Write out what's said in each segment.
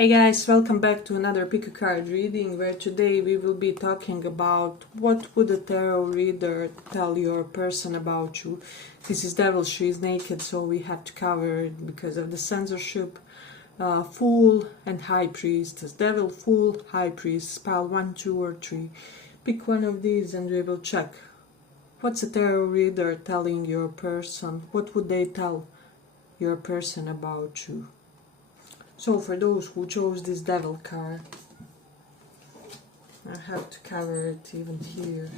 Hey guys, welcome back to another pick a card reading where today we will be talking about what would a tarot reader tell your person about you. This is Devil, she is naked, so we have to cover it because of the censorship. Fool and High Priestess. Devil, Fool, High Priest. Pile 1, 2 or 3. Pick one of these and we will check. What's a tarot reader telling your person? What would they tell your person about you? So for those who chose this Devil card, I have to cover it even here.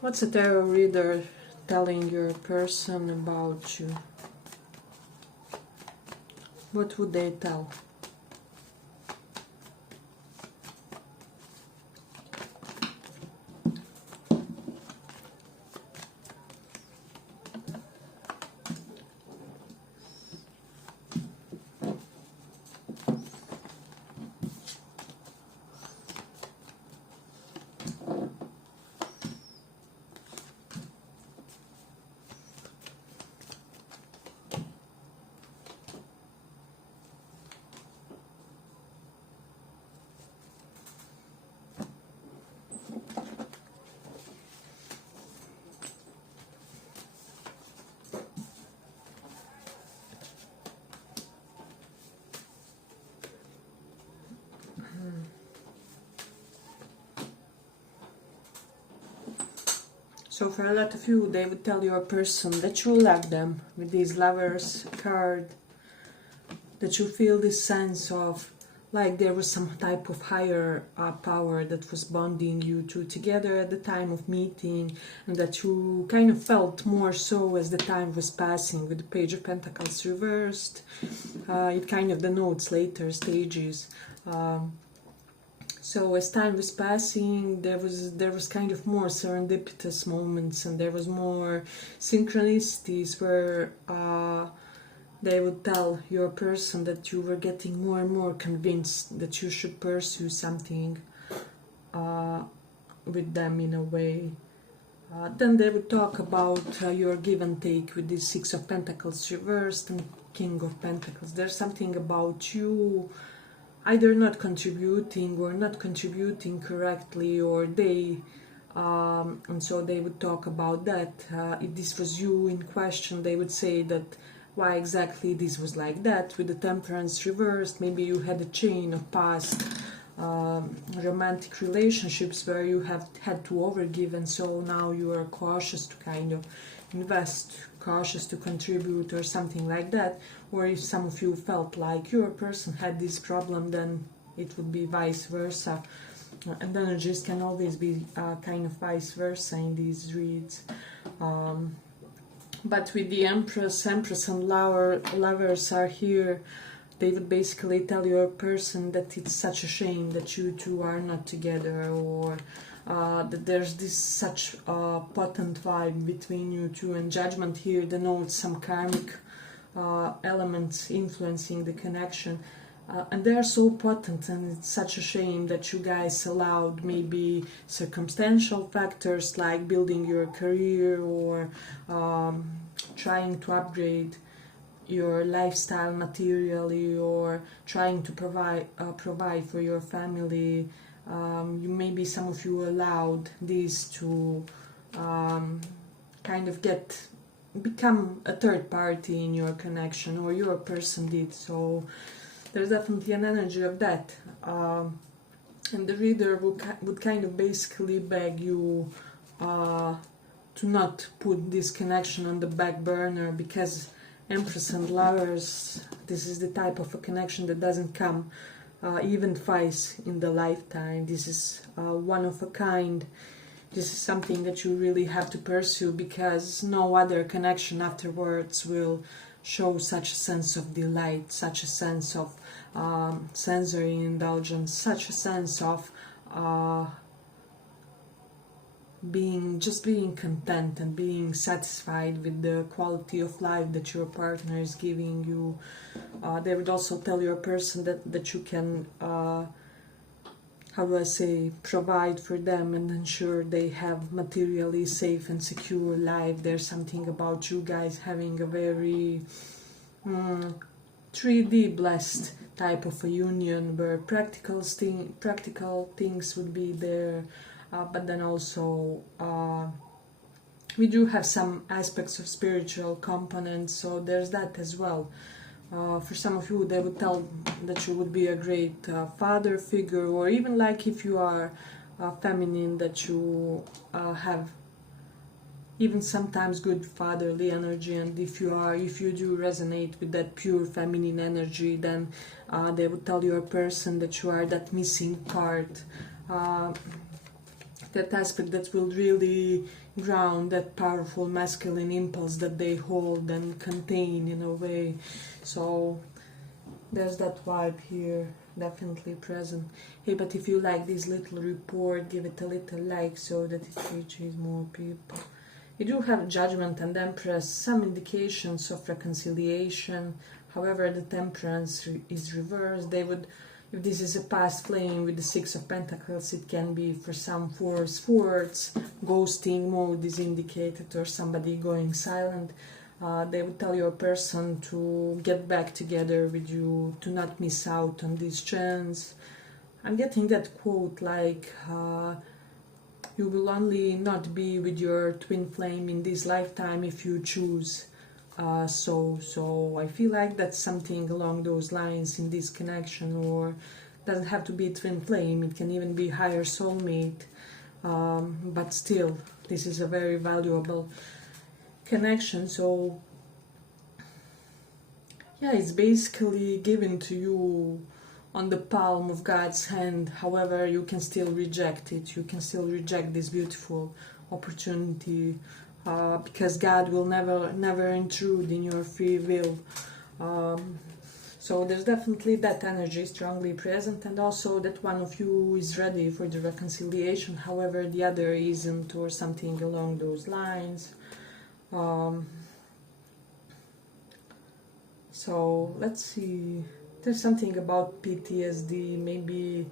What's a tarot reader telling your person about you? What would they tell? So for a lot of you, they would tell your person that you love them with this Lovers card, that you feel this sense of like there was some type of higher power that was bonding you two together at the time of meeting, and that you kind of felt more so as the time was passing with the Page of Pentacles reversed. It kind of denotes later stages. So as time was passing, there was kind of more serendipitous moments, and there was more synchronicities where they would tell your person that you were getting more and more convinced that you should pursue something with them in a way. Then they would talk about your give and take with the Six of Pentacles reversed and King of Pentacles. There's something about you either not contributing or not contributing correctly, or they and so they would talk about that. If this was you in question, they would say that why exactly this was like that. With the Temperance reversed, maybe you had a chain of past romantic relationships where you have had to overgive, and so now you are cautious to kind of invest, cautious to contribute or something like that. Or if some of you felt like your person had this problem, then it would be vice versa. And energies can always be kind of vice versa in these reads. But with the Empress and Lovers are here, they would basically tell your person that it's such a shame that you two are not together, or that there's this such potent vibe between you two, and Judgment here denotes some karmic elements influencing the connection. And they are so potent, and it's such a shame that you guys allowed maybe circumstantial factors like building your career or trying to upgrade your lifestyle materially, or trying to provide for your family. Maybe some of you allowed these to kind of become a third party in your connection, or your person did. So there's definitely an energy of that, and the reader would kind of basically beg you to not put this connection on the back burner, because Empress and Lovers, this is the type of a connection that doesn't come even twice in the lifetime. This is one of a kind. This is something that you really have to pursue, because no other connection afterwards will show such a sense of delight, such a sense of sensory indulgence, such a sense of being content and being satisfied with the quality of life that your partner is giving you. They would also tell your person that you can how do I say, provide for them and ensure they have materially safe and secure life. There's something about you guys having a very 3D blessed type of a union where practical things would be there, but then also we do have some aspects of spiritual components, so there's that as well. For some of you, they would tell that you would be a great father figure, or even like if you are feminine, that you have even sometimes good fatherly energy. And if you do resonate with that pure feminine energy, then they would tell your person that you are that missing part, that aspect that will really ground that powerful masculine impulse that they hold and contain in a way. So there's that vibe here, definitely present. Hey, but if you like this little report, give it a little like so that it reaches more people. You do have Judgment and Empress, some indications of reconciliation. However, the Temperance is reversed. They would, if this is a past flame with the Six of Pentacles, it can be for some for swords, ghosting mode is indicated, or somebody going silent. They would tell your person to get back together with you, to not miss out on this chance. I'm getting that quote like, you will only not be with your twin flame in this lifetime if you choose. So I feel like that's something along those lines in this connection, or doesn't have to be twin flame, it can even be higher soulmate, but still, this is a very valuable connection. So yeah, it's basically given to you on the palm of God's hand. However, you can still reject it, you can still reject this beautiful opportunity, because God will never intrude in your free will. So there's definitely that energy strongly present, and also that one of you is ready for the reconciliation, however the other isn't, or something along those lines. So let's see, there's something about PTSD. Maybe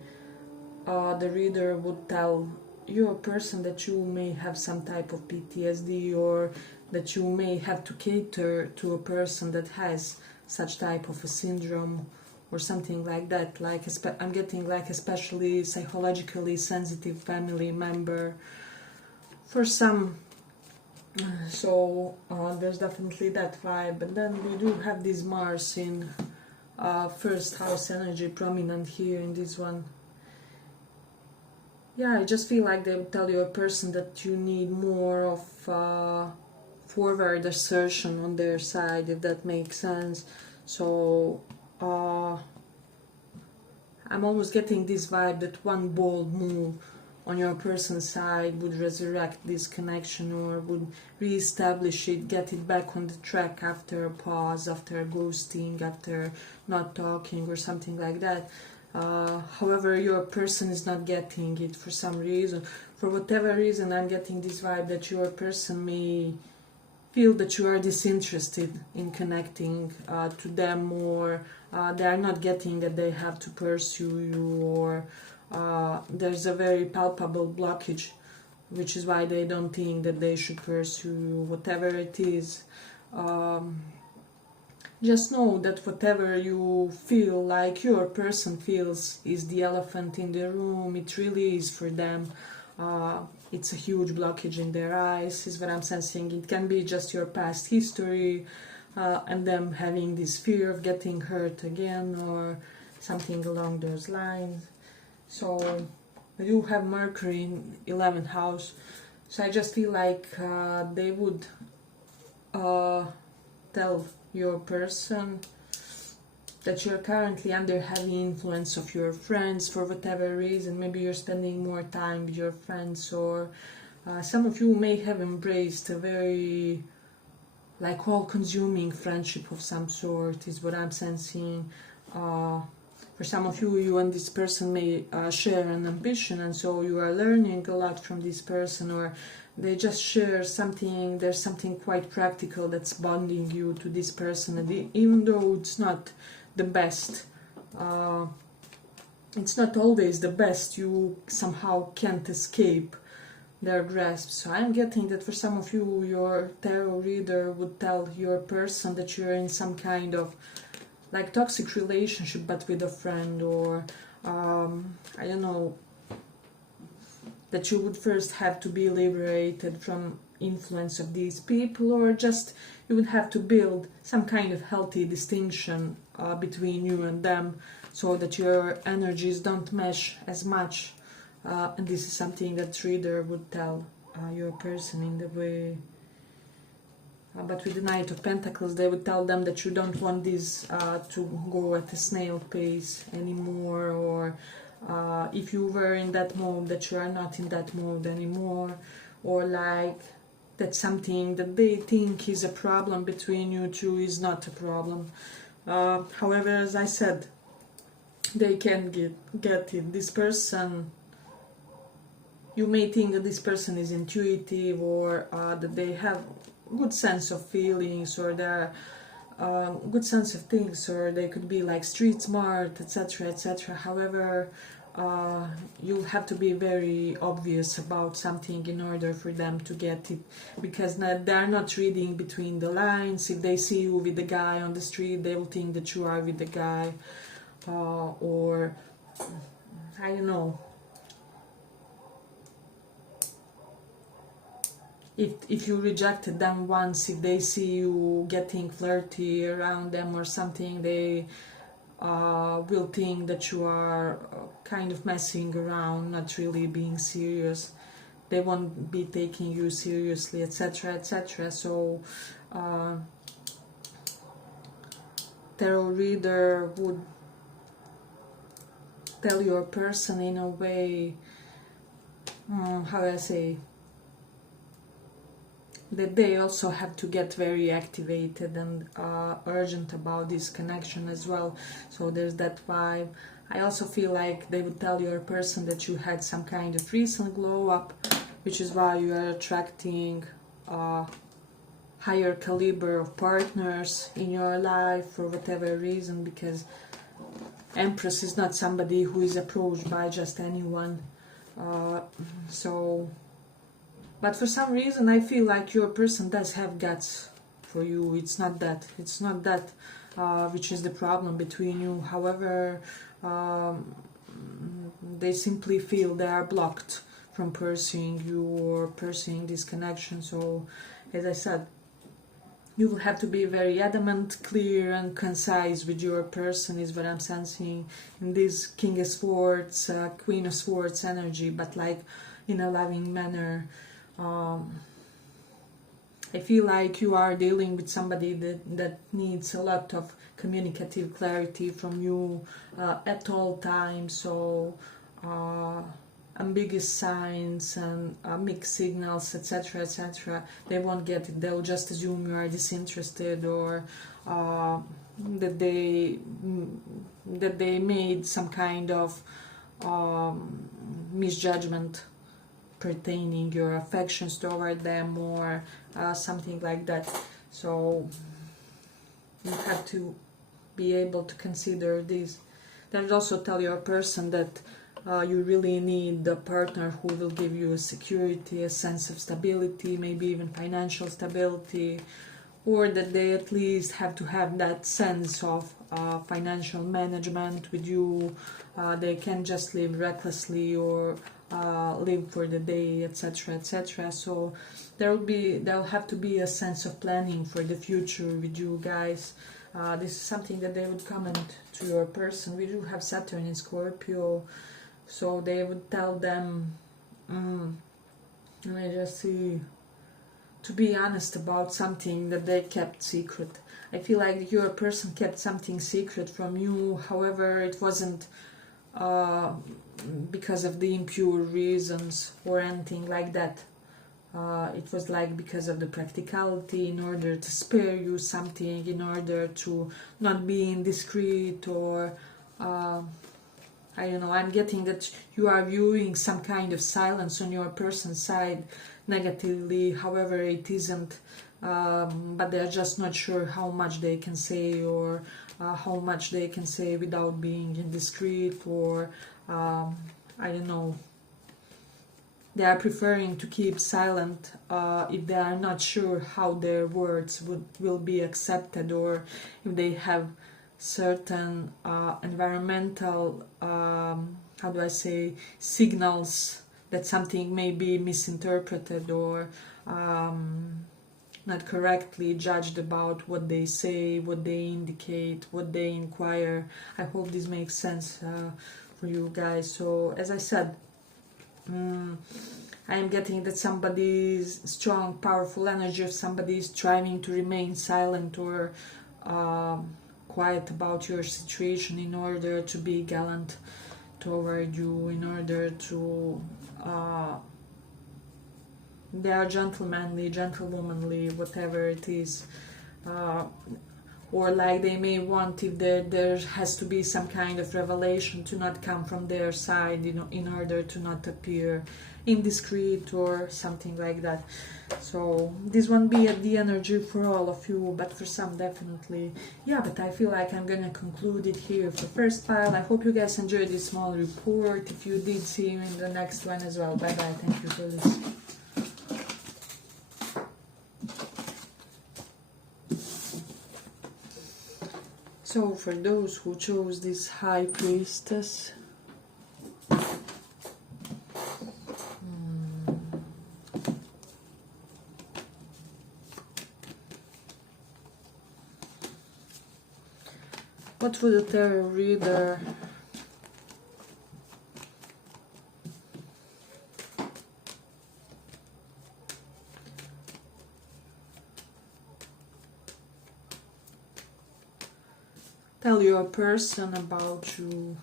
the reader would tell your person that you may have some type of PTSD, or that you may have to cater to a person that has such type of a syndrome or something like that. Like I'm getting like especially psychologically sensitive family member for some. So there's definitely that vibe. And then we do have this Mars in first house energy prominent here in this one. Yeah, I just feel like they would tell you a person that you need more of forward assertion on their side, if that makes sense. So I'm almost getting this vibe that one bold move on your person's side would resurrect this connection, or would re-establish it, get it back on the track after a pause, after ghosting, after not talking or something like that. However, your person is not getting it for some reason. For whatever reason, I'm getting this vibe that your person may feel that you are disinterested in connecting to them, or they are not getting that they have to pursue you, or there's a very palpable blockage, which is why they don't think that they should pursue you, whatever it is. Just know that whatever you feel like your person feels is the elephant in the room. It really is for them. It's a huge blockage in their eyes, is what I'm sensing. It can be just your past history and them having this fear of getting hurt again, or something along those lines. So I do have Mercury in 11th house. So I just feel like they would tell your person that you're currently under heavy influence of your friends for whatever reason. Maybe you're spending more time with your friends, or some of you may have embraced a very like all-consuming friendship of some sort, is what I'm sensing. For some of you, you and this person may share an ambition, and so you are learning a lot from this person, or they just share something, there's something quite practical that's bonding you to this person, and even though it's not the best it's not always the best. You somehow can't escape their grasp. So I'm getting that for some of you, your tarot reader would tell your person that you're in some kind of like toxic relationship, but with a friend, or I don't know, that you would first have to be liberated from influence of these people, or just you would have to build some kind of healthy distinction between you and them, so that your energies don't mesh as much. And this is something that reader would tell your person in the way. But with the Knight of Pentacles, they would tell them that you don't want this to go at a snail pace anymore, or if you were in that mode, that you are not in that mode anymore, or like that something that they think is a problem between you two is not a problem. However, as I said, they can get it. This person, you may think that this person is intuitive, or that they have good sense of feelings, or their good sense of things, or they could be like street smart, etc., etc. However, you'll have to be very obvious about something in order for them to get it, because they're not reading between the lines. If they see you with the guy on the street, they will think that you are with the guy, or I don't know. If you rejected them once, if they see you getting flirty around them or something, they will think that you are kind of messing around, not really being serious. They won't be taking you seriously, etc., etc. So tarot reader would tell your person in a way, how do I say, that they also have to get very activated and urgent about this connection as well. So there's that vibe. I also feel like they would tell your person that you had some kind of recent glow up, which is why you are attracting higher caliber of partners in your life for whatever reason, because Empress is not somebody who is approached by just anyone. But for some reason I feel like your person does have guts for you. It's not that which is the problem between you. However, they simply feel they are blocked from pursuing you or pursuing this connection. So as I said, you will have to be very adamant, clear and concise with your person, is what I'm sensing in this King of Swords, Queen of Swords energy, but like in a loving manner. I feel like you are dealing with somebody that needs a lot of communicative clarity from you at all times. So ambiguous signs and mixed signals, etc., etc., they won't get it. They'll just assume you are disinterested, or that they made some kind of misjudgment pertaining your affections toward them, or something like that. So you have to be able to consider this. Then also tell your person that you really need a partner who will give you a security, a sense of stability, maybe even financial stability, or that they at least have to have that sense of financial management with you. They can't just live recklessly or live for the day, etc., etc. So there'll have to be a sense of planning for the future with you guys. This is something that they would comment to your person. We do have Saturn in Scorpio, so they would tell them, let me just see, to be honest about something that they kept secret. I feel like your person kept something secret from you. However, it wasn't because of the impure reasons or anything like that. It was like because of the practicality, in order to spare you something, in order to not be indiscreet, or I don't know. I'm getting that you are viewing some kind of silence on your person's side negatively. However, it isn't but they're just not sure how much they can say, or how much they can say without being indiscreet, or I don't know. They are preferring to keep silent if they are not sure how their words will be accepted, or if they have certain environmental, how do I say, signals that something may be misinterpreted, or not correctly judged about what they say, what they indicate, what they inquire. I hope this makes sense for you guys. So, as I said, I am getting that somebody's strong, powerful energy of somebody is striving to remain silent or quiet about your situation in order to be gallant toward you, in order to they are gentlemanly, gentlewomanly, whatever it is, or like they may want, if there has to be some kind of revelation, to not come from their side, in order to not appear indiscreet or something like that. So this won't be the energy for all of you, but for some definitely. Yeah, but I feel like I'm gonna conclude it here for first pile. I hope you guys enjoyed this small report. If you did, see you in the next one as well. Bye bye. Thank you for listening. So for those who chose this High Priestess, what would a tarot reader tell your person about you?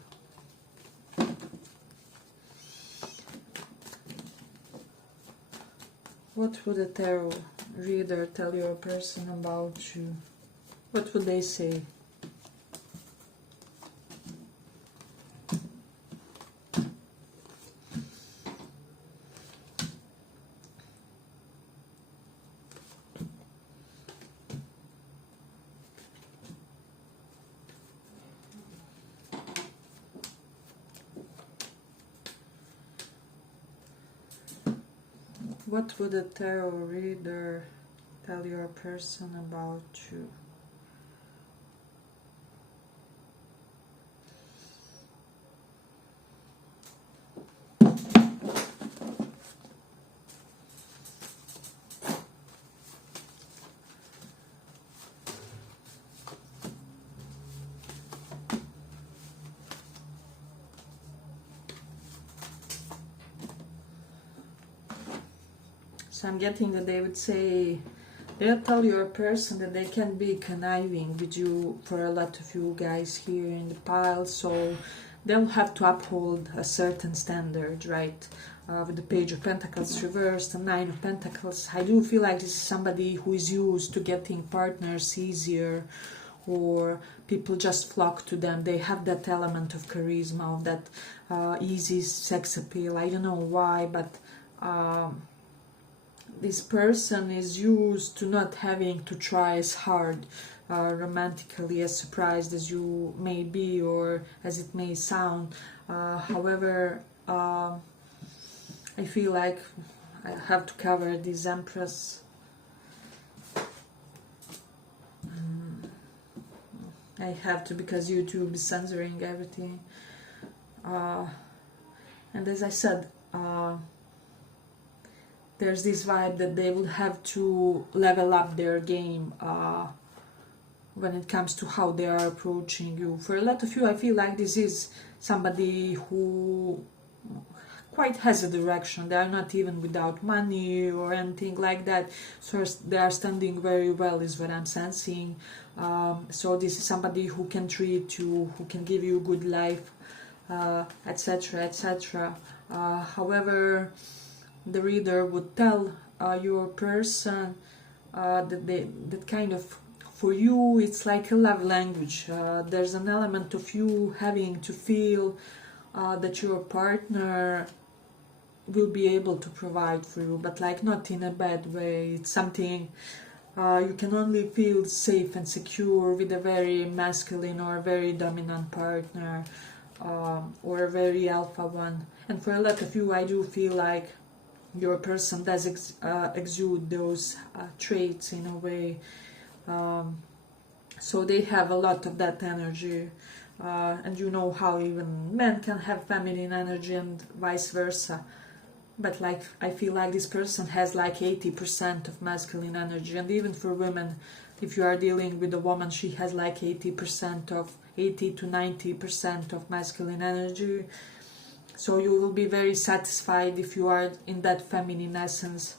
What would a tarot reader tell your person about you? What would they say? What would a tarot reader tell your person about you? So I'm getting that they would say, they'll tell your person that they can be conniving with you, for a lot of you guys here in the pile, so they'll have to uphold a certain standard, right? With the Page of Pentacles reversed, the Nine of Pentacles, I do feel like this is somebody who is used to getting partners easier, or people just flock to them. They have that element of charisma, of that easy sex appeal. I don't know why, but this person is used to not having to try as hard romantically, as surprised as you may be, or as it may sound. However, I feel like I have to cover this Empress. I have to, because YouTube is censoring everything. And as I said, there's this vibe that they will have to level up their game when it comes to how they are approaching you. For a lot of you, I feel like this is somebody who quite has a direction. They are not even without money or anything like that. So they are standing very well, is what I'm sensing. So this is somebody who can treat you, who can give you good life, etc., etc. However, the reader would tell your person that kind of, for you, it's like a love language. There's an element of you having to feel that your partner will be able to provide for you, but like not in a bad way. It's something You can only feel safe and secure with a very masculine or very dominant partner, or a very alpha one. And for a lot of you, I do feel like your person does exude those traits in a way. So they have a lot of that energy. And you know how even men can have feminine energy and vice versa. But like, I feel like this person has like 80% of masculine energy. And even for women, if you are dealing with a woman, she has like 80 to 90% of masculine energy. So you will be very satisfied if you are in that feminine essence,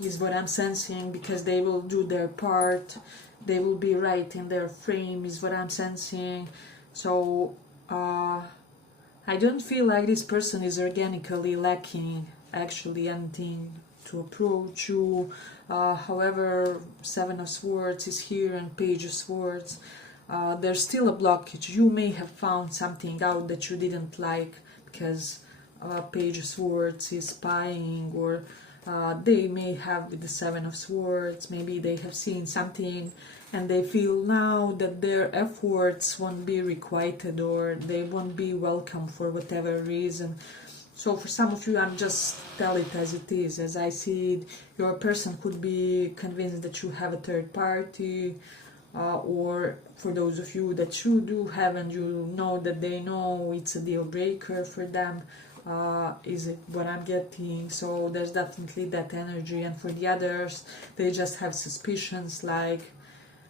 is what I'm sensing, because they will do their part, they will be right in their frame, is what I'm sensing. So I don't feel like this person is organically lacking actually anything to approach you. However, Seven of Swords is here and Page of Swords. There's still a blockage. You may have found something out that you didn't like, because Page of Swords is spying, or they may have with the Seven of Swords, maybe they have seen something and they feel now that their efforts won't be requited, or they won't be welcome for whatever reason. So for some of you, I'm just tell it as it is, as I see it. Your person could be convinced that you have a third party, or for those of you that you do have and you know that they know it's a deal breaker for them, is it what I'm getting. So there's definitely that energy. And for the others, they just have suspicions, like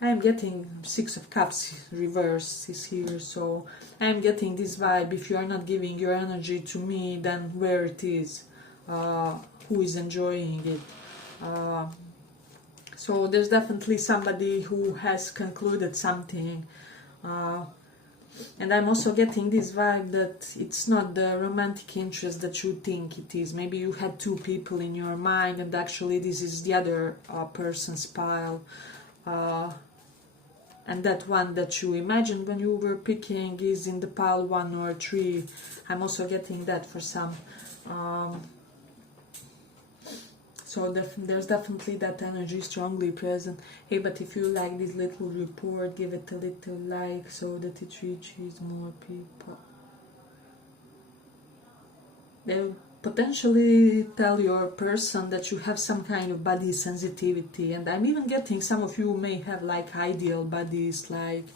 I'm getting Six of Cups reverse is here, so I'm getting this vibe: if you are not giving your energy to me, then where it is, who is enjoying it. So there's definitely somebody who has concluded something, and I'm also getting this vibe that it's not the romantic interest that you think it is. Maybe you had two people in your mind and actually this is the other person's pile. And that one that you imagined when you were picking is in the pile 1 or 3. I'm also getting that for some. So there's definitely that energy strongly present. Hey, but if you like this little report, give it a little like so that it reaches more people. They'll potentially tell your person that you have some kind of body sensitivity, and I'm even getting some of you may have like ideal bodies, like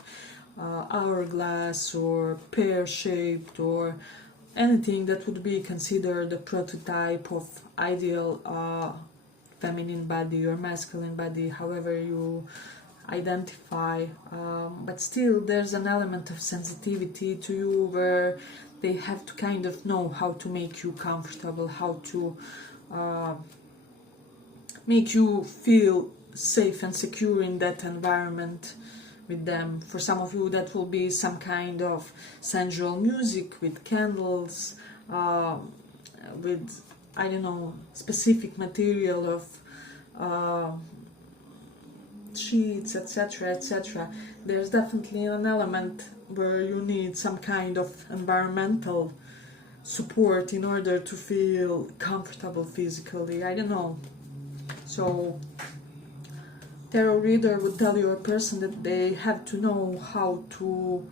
hourglass or pear-shaped, or anything that would be considered a prototype of ideal feminine body or masculine body, however you identify. But still there's an element of sensitivity to you, where they have to kind of know how to make you comfortable, how to make you feel safe and secure in that environment with them. For some of you, that will be some kind of sensual music with candles, with, I don't know, specific material of sheets, etc., etc. There's definitely an element where you need some kind of environmental support in order to feel comfortable physically. I don't know. So tarot reader would tell your person that they have to know how to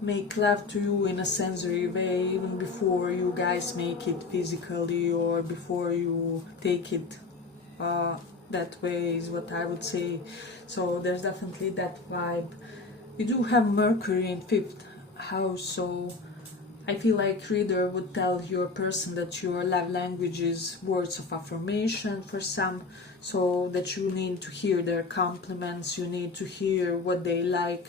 make love to you in a sensory way, even before you guys make it physically, or before you take it that way, is what I would say. So there's definitely that vibe. You do have Mercury in 5th house, so I feel like reader would tell your person that your love language is words of affirmation for some, so that you need to hear their compliments, you need to hear what they like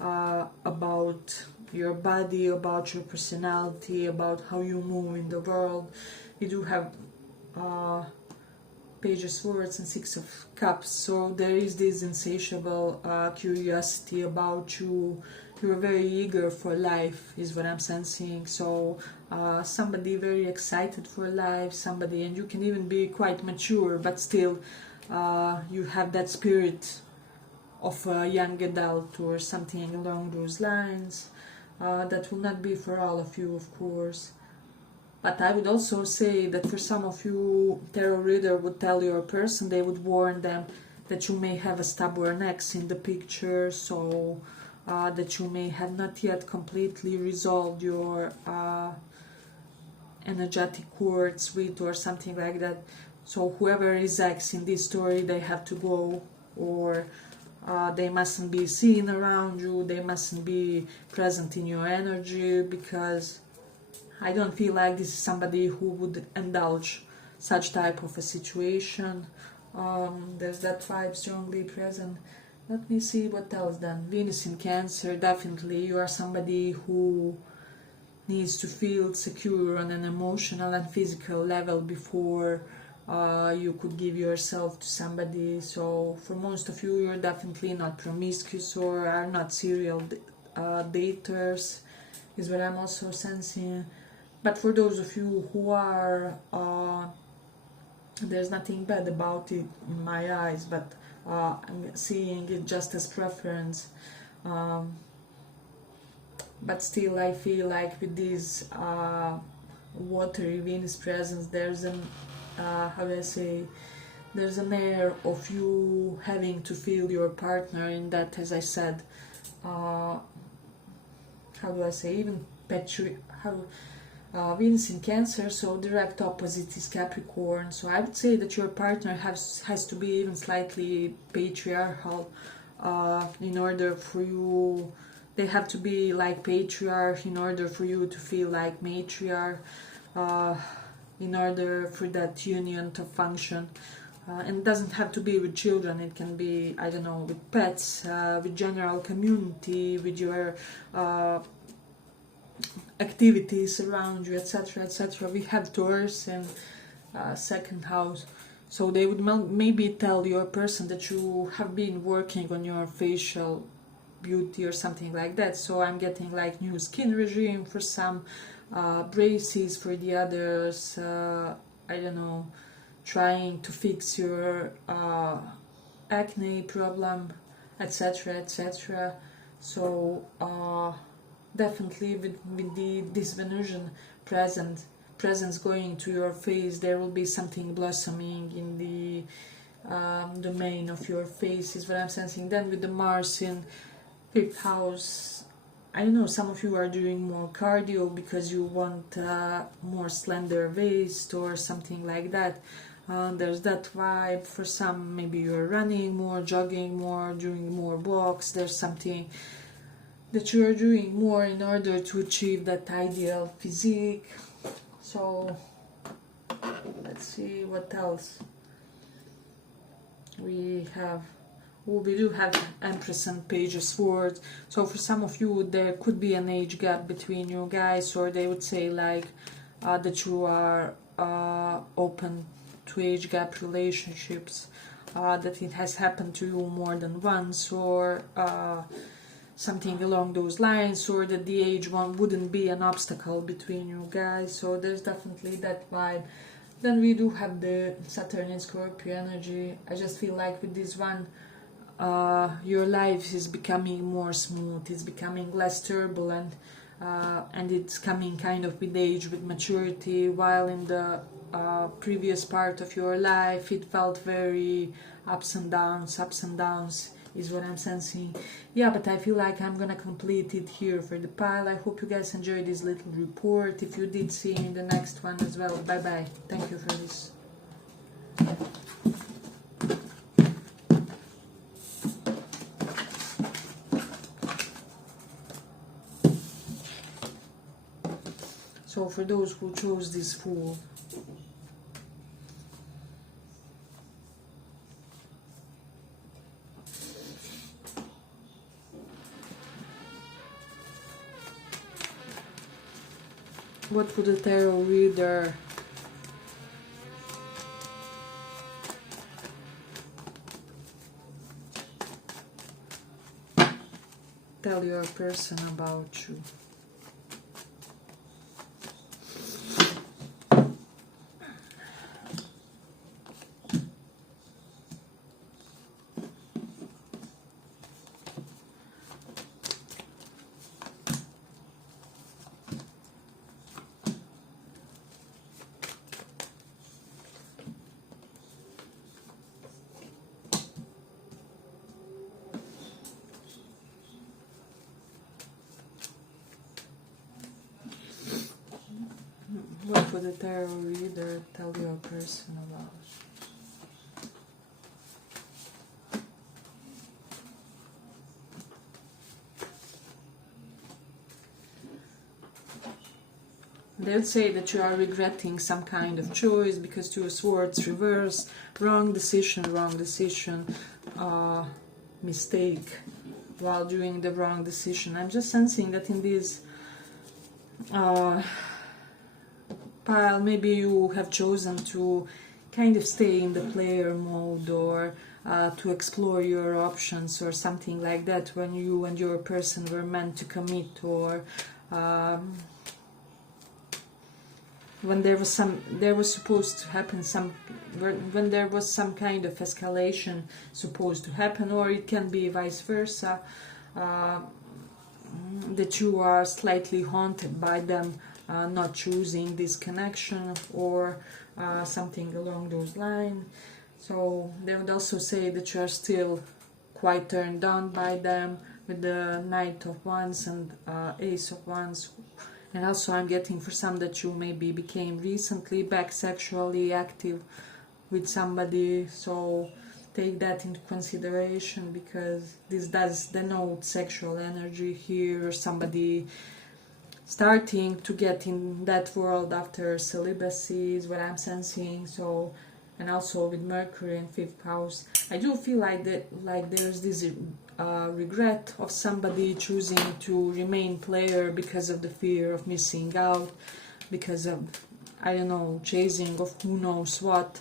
about your body, about your personality, about how you move in the world. You do have Page of Swords and Six of Cups, so there is this insatiable curiosity about you. You're very eager for life, is what I'm sensing. So somebody very excited for life, somebody, and you can even be quite mature, but still you have that spirit of a young adult or something along those lines. That will not be for all of you, of course. But I would also say that for some of you, tarot reader would tell your person, they would warn them that you may have a stubborn ex in the picture, so that you may have not yet completely resolved your energetic cords with, or something like that. So whoever is ex in this story, they have to go, or they mustn't be seen around you, they mustn't be present in your energy, because I don't feel like this is somebody who would indulge such type of a situation. There's that vibe strongly present. Let me see what else then. Venus in Cancer, definitely you are somebody who needs to feel secure on an emotional and physical level before you could give yourself to somebody. So for most of you, you're definitely not promiscuous or are not serial daters, is what I'm also sensing. But for those of you who are, there's nothing bad about it in my eyes, but I'm seeing it just as preference. But still I feel like with this watery Venus presence, there's an, how do I say, there's an air of you having to feel your partner in that, as I said, how do I say, even Venus in Cancer, so direct opposite is Capricorn. So I would say that your partner has to be even slightly patriarchal in order for you. They have to be like patriarch in order for you to feel like matriarch, in order for that union to function. And it doesn't have to be with children, it can be, I don't know, with pets, with general community, with your activities around you, etc., etc. We have Taurus in second house, so they would maybe tell your person that you have been working on your facial beauty or something like that. So I'm getting like new skin regime for some, braces for the others, I don't know, trying to fix your acne problem, etc., etc. So definitely with this Venusian presence going to your face, there will be something blossoming in the domain of your face, is what I'm sensing. Then with the Mars in 5th house, I don't know, some of you are doing more cardio because you want more slender waist or something like that. There's that vibe. For some, maybe you're running more, jogging more, doing more walks. There's something that you are doing more in order to achieve that ideal physique. So let's see what else we have. Oh, we do have Empress and Page of Swords. So for some of you, there could be an age gap between you guys, or they would say like that you are open to age gap relationships, that it has happened to you more than once, or something along those lines, or that the age one wouldn't be an obstacle between you guys. So there's definitely that vibe. Then we do have the Saturn in Scorpio energy. I just feel like with this one, your life is becoming more smooth, it's becoming less turbulent, and it's coming kind of with age, with maturity, while in the previous part of your life it felt very ups and downs, is what I'm sensing. Yeah, but I feel like I'm gonna complete it here for the pile. I hope you guys enjoyed this little report. If you did, see you in the next one as well. Bye bye. Thank you for this. So for those who chose this Fool, what would a tarot reader tell your person about you? would the tarot reader tell your person about? They would say that you are regretting some kind of choice, because Two of Swords reverse, wrong decision, mistake while doing the wrong decision. I'm just sensing that in this pile, maybe you have chosen to kind of stay in the player mode, or to explore your options or something like that, when you and your person were meant to commit, or when there was supposed to happen when there was some kind of escalation supposed to happen, or it can be vice versa, that you are slightly haunted by them not choosing this connection, or something along those lines. So they would also say that you are still quite turned on by them, with the Knight of Wands and Ace of Wands. And also I'm getting for some that you maybe became recently back sexually active with somebody, so take that into consideration, because this does denote sexual energy here, or somebody starting to get in that world after celibacy is what I'm sensing. So, and also with Mercury in 5th house, I do feel like there's this regret of somebody choosing to remain player because of the fear of missing out, because of, I don't know, chasing of who knows what.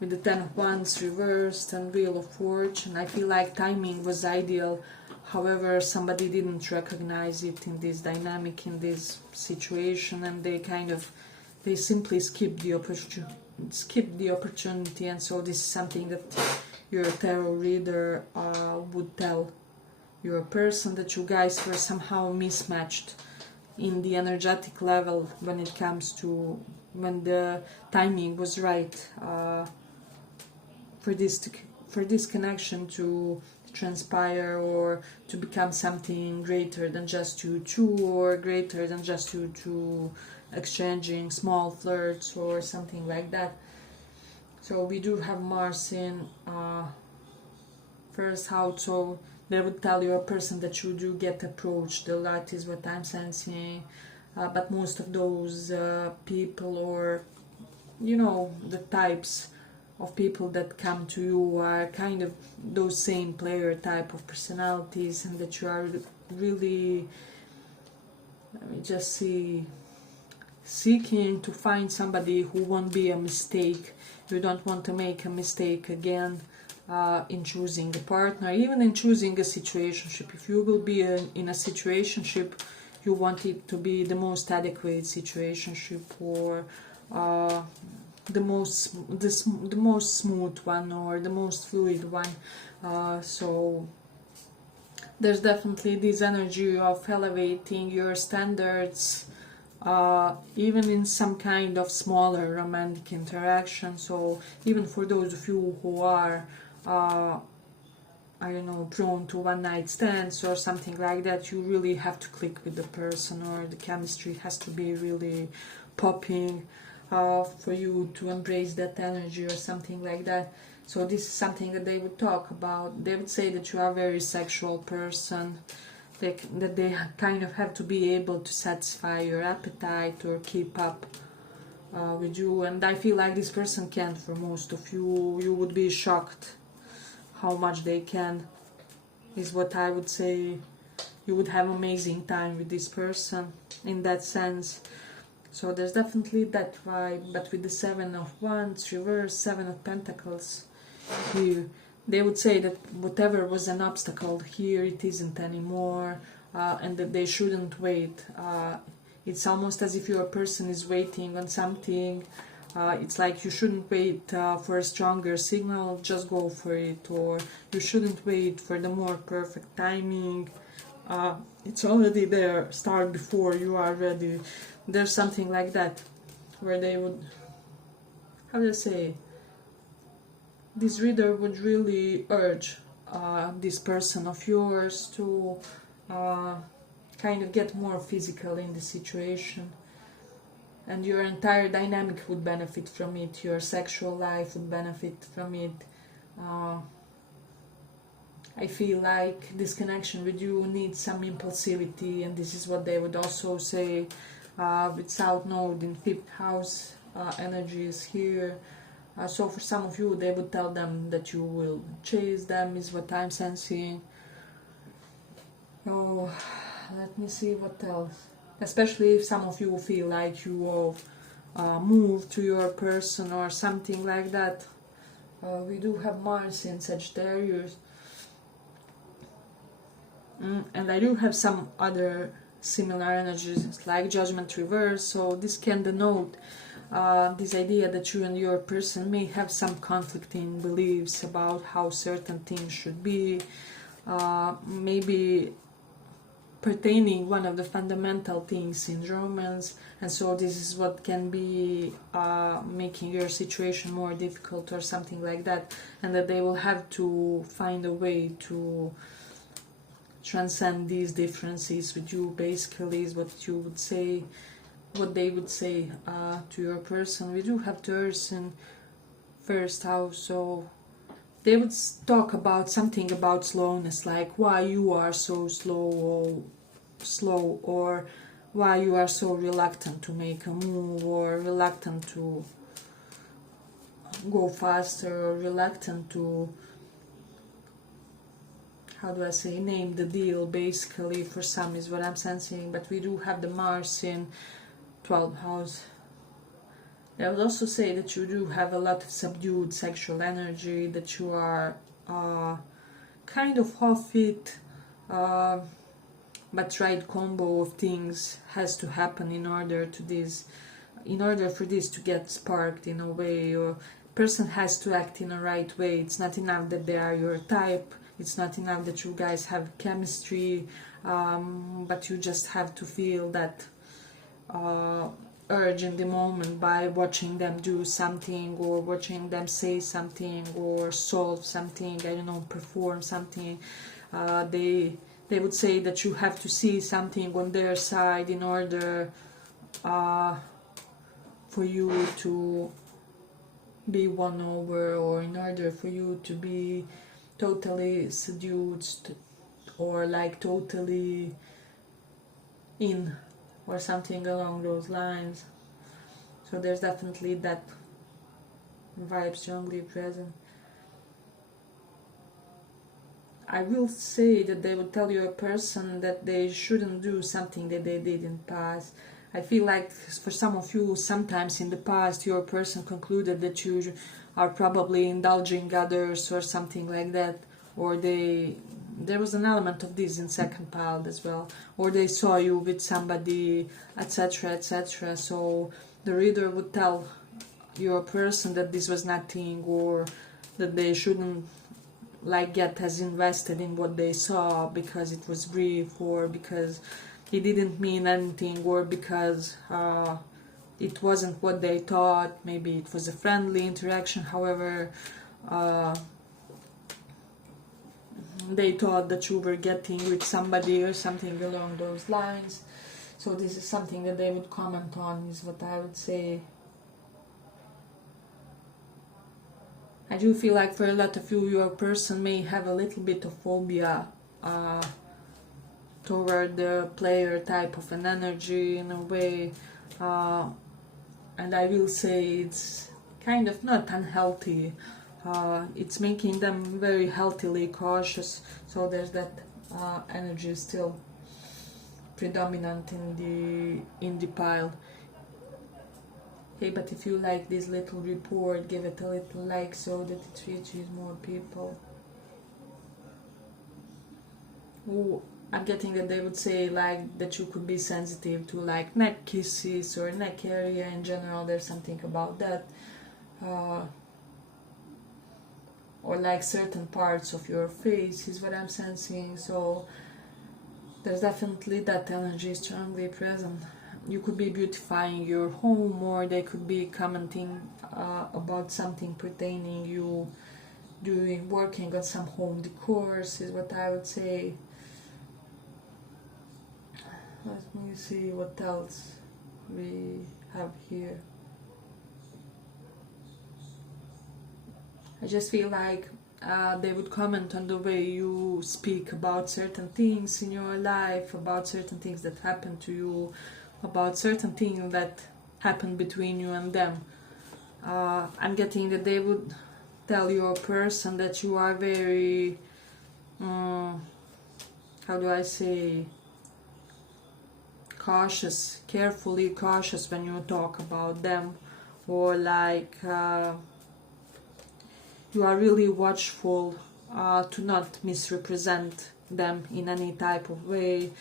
With the Ten of Wands reversed and Wheel of Fortune, I feel like timing was ideal. However, somebody didn't recognize it in this dynamic, in this situation, and they simply skipped the opportunity. And so this is something that your tarot reader would tell your person, that you guys were somehow mismatched in the energetic level when it comes to when the timing was right for this connection to transpire, or to become something greater than just you two, or greater than just you two exchanging small flirts or something like that. So we do have Mars in first house, so they would tell your person that you do get approached a lot, is what I'm sensing. But most of those people, or the types of people that come to you, are kind of those same player type of personalities, and that you are really, let me just see, seeking to find somebody who won't be a mistake. You don't want to make a mistake again in choosing a partner, even in choosing a situationship. If you will be in a situationship, you want it to be the most adequate situationship, or the most smooth one, or the most fluid one. So there's definitely this energy of elevating your standards, even in some kind of smaller romantic interaction. So even for those of you who are I don't know, prone to one night stands or something like that, you really have to click with the person, or the chemistry has to be really popping for you to embrace that energy or something like that. So this is something that they would talk about. They would say that you are a very sexual person, that they kind of have to be able to satisfy your appetite or keep up with you. And I feel like this person can. For most of you, you would be shocked how much they can, is what I would say. You would have amazing time with this person in that sense. So there's definitely that vibe. But with the Seven of Wands reverse, Seven of Pentacles here, they would say that whatever was an obstacle here, it isn't anymore, and that they shouldn't wait. It's almost as if your person is waiting on something. It's like you shouldn't wait for a stronger signal, just go for it, or you shouldn't wait for the more perfect timing. It's already there, start before you are ready. There's something like that, where they would, how do I say, this reader would really urge this person of yours to kind of get more physical in the situation, and your entire dynamic would benefit from it, your sexual life would benefit from it. I feel like this connection with you needs some impulsivity, and this is what they would also say with South Node in 5th house energies here. So for some of you, they would tell them that you will chase them, is what I'm sensing. Oh, let me see what else. Especially if some of you feel like you will move to your person or something like that. We do have Mars in Sagittarius. And I do have some other similar energies like Judgment Reverse, so this can denote this idea that you and your person may have some conflicting beliefs about how certain things should be, maybe pertaining one of the fundamental things in romance, and so this is what can be making your situation more difficult or something like that, and that they will have to find a way to transcend these differences with you, basically, is what you would say, what they would say to your person. We do have Taurus in 1st house, so they would talk about something about slowness, like why you are so slow, or why you are so reluctant to make a move, or reluctant to go faster, or reluctant to, how do I say, name the deal, basically, for some is what I'm sensing. But we do have the Mars in 12th house. I would also say that you do have a lot of subdued sexual energy, that you are kind of half it, but right combo of things has to happen in order for this to get sparked in a way, or person has to act in a right way. It's not enough that they are your type, it's not enough that you guys have chemistry, but you just have to feel that urge in the moment by watching them do something, or watching them say something, or solve something, I don't know, perform something. They would say that you have to see something on their side in order for you to be won over, or in order for you to be totally seduced, or like totally in, or something along those lines. So there's definitely that vibe strongly present. I will say that they would tell your person that they shouldn't do something that they did in the past. I feel like for some of you, sometimes in the past, your person concluded that you are probably indulging others or something like that, or there was an element of this in 2nd pile as well, or they saw you with somebody, etc., etc. So the reader would tell your person that this was nothing, or that they shouldn't like get as invested in what they saw because it was brief, or because it didn't mean anything, or because it wasn't what they thought. Maybe it was a friendly interaction, however they thought that you were getting with somebody or something along those lines. So this is something that they would comment on, is what I would say. I do feel like for a lot of you, your person may have a little bit of phobia toward the player type of an energy in a way, and I will say it's kind of not unhealthy. It's making them very healthily cautious, so there's that energy still predominant in the pile. Okay, but if you like this little report, give it a little like so that it reaches more people. Ooh, I'm getting that they would say like that you could be sensitive to like neck kisses or neck area in general. There's something about that. Or like certain parts of your face is what I'm sensing. So there's definitely that energy strongly present. You could be beautifying your home, or they could be commenting about something pertaining you working on some home decors is what I would say. Let me see what else we have here. I just feel like they would comment on the way you speak about certain things in your life, about certain things that happen to you, about certain things that happen between you and them. I'm getting that they would tell your person that you are very, how do I say, cautious, carefully cautious when you talk about them, or like you are really watchful to not misrepresent them in any type of way,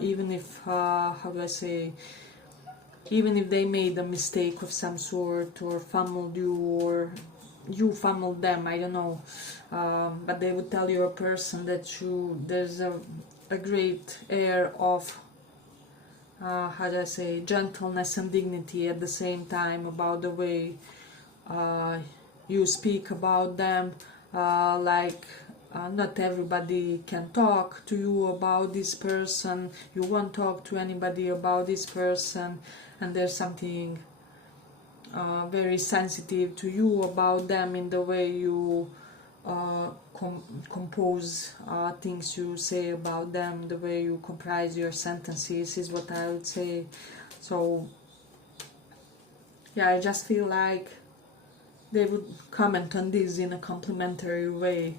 even if, how do I say, even if they made a mistake of some sort, or fumbled you, or you fumbled them, I don't know, but they would tell your person that there's a great air of, how do I say, gentleness and dignity at the same time about the way you speak about them, like not everybody can talk to you about this person, you won't talk to anybody about this person, and there's something very sensitive to you about them in the way you compose things you say about them, the way you comprise your sentences is what I would say. So yeah, I just feel like they would comment on this in a complimentary way.